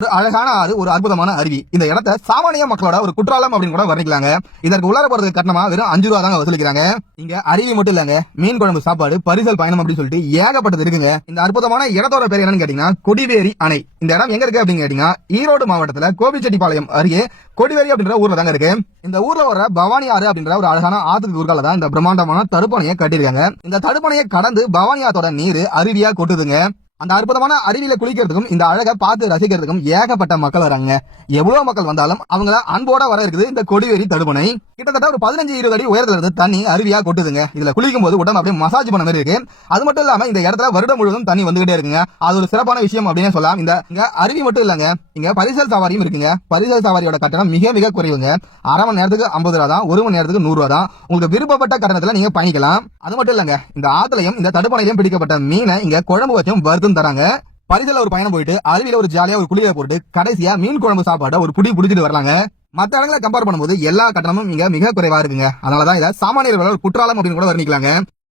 ஒரு அழகான ஆறு, ஒரு அற்புதமான அருவி. இந்த இடத்தை சாமானிய மக்களோட ஒரு குற்றாலம் அப்படின்னு கூட வர்ணிக்கலாங்க. இதற்கு உள்ளார போறதுக்கு கட்டணமா வெறும் 5 ரூபா தாங்க வசூலிக்கிறாங்க. இங்க அருவி மட்டும் இல்லங்க, மீன் குழம்பு, சாப்பாடு, பரிசல் பயணம் அப்படின்னு சொல்லிட்டு ஏகப்பட்டது இருக்குங்க. இந்த அற்புதமான இடத்தோட பேர் என்னன்னு கேட்டீங்கன்னா கொடிவேரி அணை. இந்த இடம் எங்க இருக்கு அப்படின்னு கேட்டீங்கன்னா ஈரோடு மாவட்டத்துல கோபிச்செட்டிப்பாளையம் அருகே கொடிவேரி அப்படின்ற ஊர்ல தாங்க இருக்கு. இந்த ஊர்ல வர பவானி ஆறு அப்படின்ற ஒரு அழகான ஆத்துக்கு குறுக்கால தான் இந்த பிரம்மாண்டமான தடுப்பணையை கட்டிருக்காங்க. இந்த தடுப்பணையை கடந்து பவானி ஆத்தோட நீர் அருவியா கொட்டுதுங்க. அந்த அற்புதமான அருவியில குளிக்கிறதுக்கும் இந்த அழகை பார்த்து ரசிக்கிறதுக்கும் ஏகப்பட்ட மக்கள் வராங்க. எவ்வளவு மக்கள் வந்தாலும் அவங்க அன்போட வர இருக்குது இந்த கொடிவேரி தடுப்பணை. கிட்டத்தட்ட ஒரு 15-20 அடி உயரத்துல இருந்து தண்ணி அருவியா கொட்டுதுங்க. இதுல குளிக்கும் போது உடம்பு அப்படியே மசாஜ் பண்ண மாதிரி இருக்கு. அது மட்டும் இல்லாம இந்த இடத்துல வருடம் முழுவதும் தண்ணி வந்துகிட்டே இருக்குங்க. அது ஒரு சிறப்பான விஷயம் அப்படின்னு சொல்லலாம். இங்க அருவி மட்டும் இல்லங்க, இங்க பரிசல் சவாரியும் இருக்குங்க. பரிசல் சவாரியோட கட்டணம் மிக மிக குறைவுங்க. அரை மணி நேரத்துக்கு 50 ரூபா தான், 1 மணி நேரத்துக்கு 100 ரூபா தான். உங்களுக்கு விருப்பப்பட்ட கட்டணத்துல நீங்க பயணிக்கலாம். அது மட்டும் இல்லங்க, இந்த ஆத்துலயும் இந்த தடுப்பணையிலும் பிடிக்கப்பட்ட மீனை இங்க குழம்பு வச்சும் வறுத்தும் தராங்க. பரிசல ஒரு பயணம் போயிட்டு அருவியில ஒரு ஜாலியா ஒரு குளிரை போட்டு கடைசியா மீன் குழம்பு சாப்பாட்டை ஒரு புடிச்சிட்டு வரலாங்க. மற்ற இடங்களை கம்பேர் பண்ணும்போது எல்லா கட்டணமும் இங்க மிக குறைவா இருக்குங்க. அதனாலதான் இதை சாமானியர்களோட குற்றாலம் அப்படின்னு கூட வர்ணிக்கலாங்க.